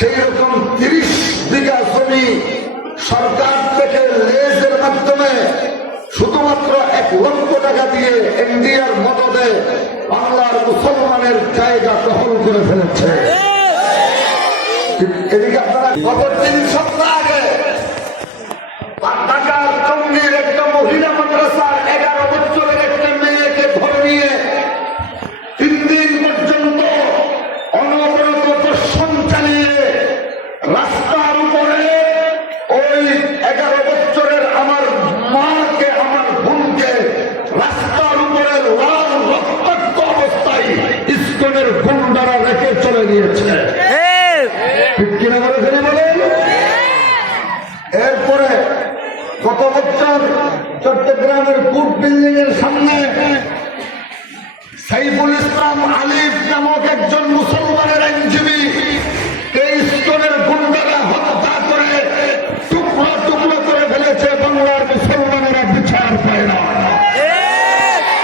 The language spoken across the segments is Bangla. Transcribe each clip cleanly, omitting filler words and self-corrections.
সেই রকম 30 বিঘা জমি সরকার থেকে লেজের মাধ্যমে শুধুমাত্র 1 লক্ষ টাকা দিয়ে এনডিআর মদদে বাংলার মুসলমানের জায়গা দখল করে ফেলেছে। এদিকে আপনারা গত 3 সপ্তাহ আগে ঢাকার টঙ্গীর একটা মহিলা মাদ্রাসার 11 বছরের একটা মেয়েকে ধরে নিয়ে 3 দিন পর্যন্ত অনবরত দর্শন চালিয়ে রাস্তার উপরে ওই 11 বছরের আমার মাকে, আমার বোনকে রাস্তার উপরে লাল রক্তাক্ত অবস্থায় ইস্কনের গুন্ডারা রেখে চলে গিয়েছে। ঠিক কিনা বলেছেন বলেন? এরপরে গত বছর চট্টগ্রামের কোর্ট বিল্ডিং এর সামনে সাইফুল ইসলাম আলিফ নামক একজন মুসলমানের আইনজীবী এই ইস্কনের গুন্ডারা হত্যা করে টুকরো টুকরো করে ফেলেছে। বাংলার মুসলমানেরা বিচার পায় না।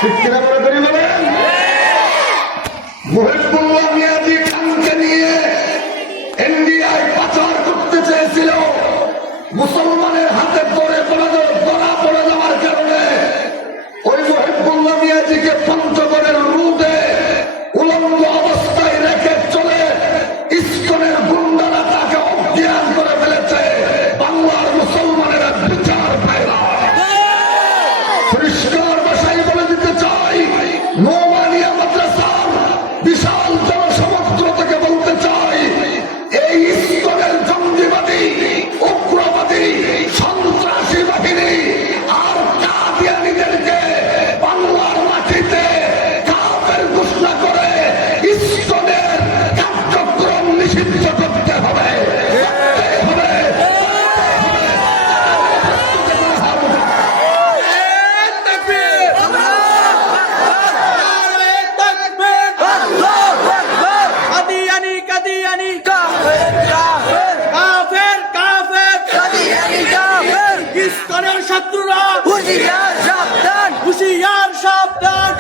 ঠিক কিনা বলেছেন বলেন? মুহিবুল্লাহ মিয়াজি খানকে নিয়ে এনডিআই পাচার করতে চেয়েছিল। মুসলমানের হাতে ধরা পড়ে যাওয়ার কারণে ওই মুহিবুল্লাহ মিয়াজিকে পঞ্চগড়ের রুটে উলঙ্গ অবস্থায় রেখে চলে ইস্কনের গুন্ডারা তাকে অজ্ঞান করে ফেলেছে। বাংলার মুসলমানেরা বিচার পায় না। পরিষ্কার ভাষায় বলে দিতে চাই, নোমানিয়া মাদ্রাসার বিশাল জনসমুদ্র থেকে বলতে চাই, এই ইস্কনের জঙ্গিবাদী, উগ্রবাদী, সন্ত্রাসী বাহিনী আর কাদিয়ানীদেরকে বাংলার মাটিতে কাফের ঘোষণা করে ইস্কনের কার্যক্রম নিষিদ্ধ করতে হবে। শত্রুরা হুঁশিয়ার সাবধান, হুঁশিয়ার সাবধান।